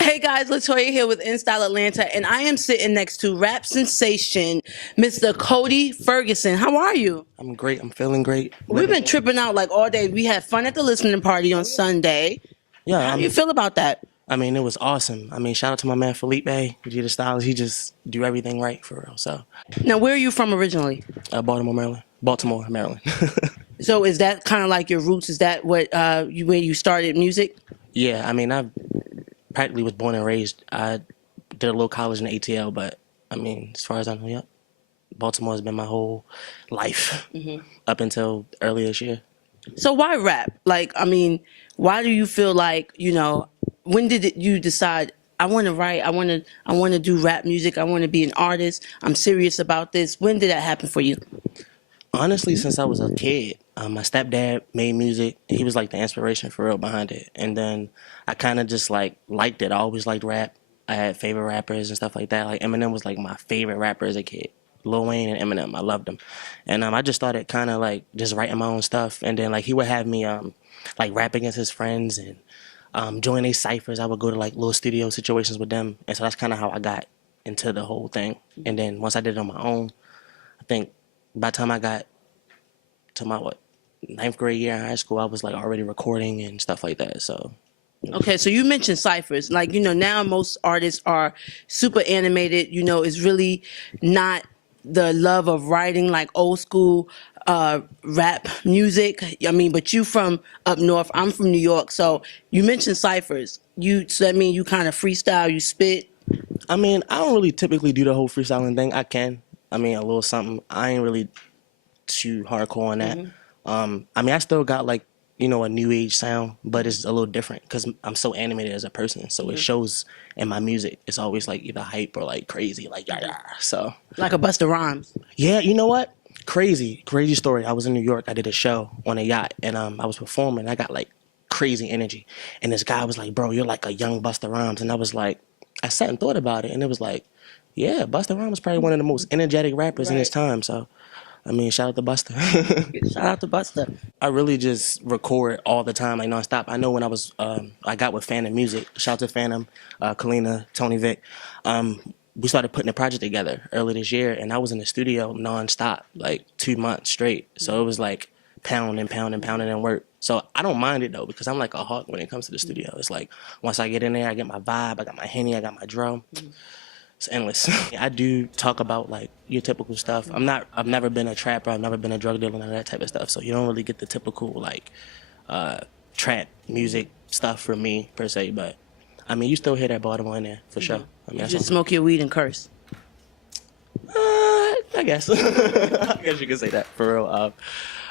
Hey guys, Laytoya here with InStyle Atlanta, and I am sitting next to rap sensation, Mr. Cody Ferguson. How are you? I'm great. I'm feeling great. We've been tripping out like all day. We had fun at the listening party on Sunday. Yeah, How do you feel about that? I mean, it was awesome. I mean, shout out to my man Felipe, G the Styles. He just do everything right for real. So, Now, where are you from originally? Baltimore, Maryland. Baltimore, Maryland. So is that kind of like your roots? Is that what where you started music? Yeah, I mean, I practically was born and raised. I did a little college in ATL, but I mean, as far as I know, yep, Baltimore has been my whole life up until earlier this year. So why rap? Like, I mean, why do you feel like, when did you decide I want to write, I want to do rap music, I want to be an artist, I'm serious about this? When did that happen for you? Honestly, since I was a kid, my stepdad made music. He was like the inspiration for real behind it. And then I kind of just like liked it. I always liked rap. I had favorite rappers and stuff like that. Like Eminem was like my favorite rapper as a kid. Lil Wayne and Eminem, I loved them. And I just started kind of like just writing my own stuff. And then like he would have me like rap against his friends and join these ciphers. I would go to like little studio situations with them. And so that's kind of how I got into the whole thing. And then once I did it on my own, I think by the time I got to my ninth grade year in high school, I was like already recording and stuff like that. So Okay, so you mentioned ciphers. Like, now most artists are super animated, it's really not the love of writing like old school rap music. I mean, but you from up north, I'm from New York, so you mentioned ciphers. So that means you kind of freestyle, you spit. I mean, I don't really typically do the whole freestyling thing. I can. I mean, a little something. I ain't really too hardcore on that. I mean, I still got like, a new age sound, but it's a little different because I'm so animated as a person. So it shows in my music. It's always like either hype or like crazy, like yeah, yeah. So Like a Busta Rhymes. yeah, you know what? Crazy story. I was in New York. I did a show on a yacht, and I was performing. I got like crazy energy, and this guy was like, "Bro, you're like a young Busta Rhymes," and I was like, I sat and thought about it, and it was like, yeah, Busta Rhymes is probably one of the most energetic rappers in his time. So, I mean, shout out to Busta. Shout out to Busta. I really just record all the time, like nonstop. I know when I got with Phantom Music. Shout out to Phantom, Kalina, Tony Vic. We started putting a project together early this year, and I was in the studio nonstop, like 2 months straight. So it was like pounding and work. So I don't mind it though, because I'm like a hawk when it comes to the studio. It's like once I get in there, I get my vibe, I got my Henny, I got my drum. It's endless. I do talk about like your typical stuff. I've never been a trapper, I've never been a drug dealer, none of that type of stuff. So you don't really get the typical like trap music stuff from me per se, but I mean you still hear that Baltimore in there for sure. I mean, You just smoke your weed and curse. I guess. I guess you could say that for real.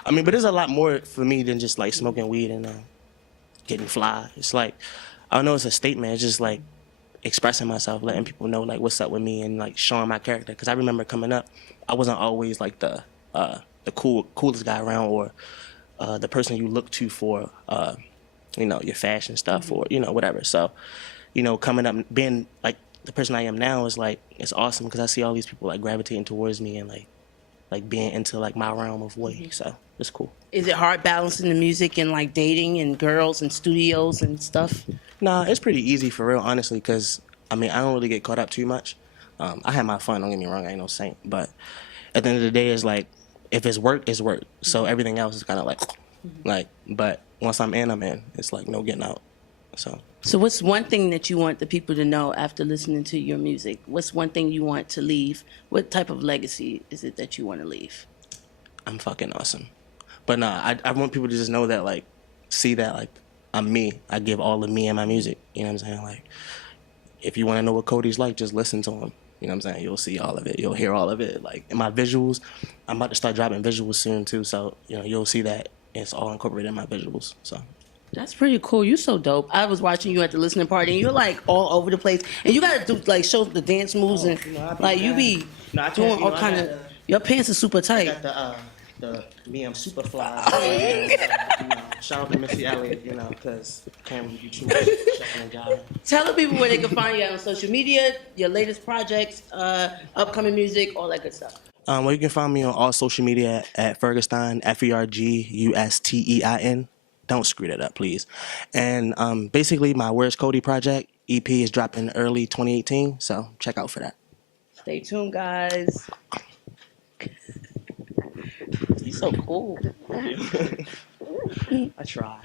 I mean, but there's a lot more for me than just like smoking weed and getting fly. It's like, I don't know, it's a statement. It's just like expressing myself, letting people know like what's up with me and like showing my character. Because I remember coming up, I wasn't always like the coolest guy around or the person you look to for your fashion stuff or whatever. So coming up being like the person I am now is like it's awesome because I see all these people like gravitating towards me and like being into like my realm of way. So it's cool. Is it hard balancing the music and like dating and girls and studios and stuff? Nah, it's pretty easy for real, honestly, because I mean I don't really get caught up too much. I have my fun, don't get me wrong, I ain't no saint, but at the end of the day it's like if it's work, it's work. So everything else is kind of like but once I'm in, it's like no getting out. So what's one thing that you want the people to know after listening to your music? What's one thing you want to leave? What type of legacy is it that you want to leave? I'm fucking awesome. But nah, I want people to just know that, like, see that, like, I'm me. I give all of me in my music. You know what I'm saying? Like, if you want to know what Cody's like, just listen to him. You know what I'm saying? You'll see all of it. You'll hear all of it. Like, in my visuals, I'm about to start dropping visuals soon, too. So, you'll see that it's all incorporated in my visuals. So. That's pretty cool. You're so dope. I was watching you at the listening party, and you're like all over the place. And you gotta do like show the dance moves and like you be doing all kind of. Your pants are super tight. I got I'm super fly. Shout out to Missy Elliott, because can't really do too much. Tell the people where they can find you on social media, your latest projects, upcoming music, all that good stuff. Well, you can find me on all social media at Ferguson, Fergustein. Don't screw that up, please. And basically, my Where's Cody project, EP is dropping early 2018, so check out for that. Stay tuned, guys. He's so cool. I try.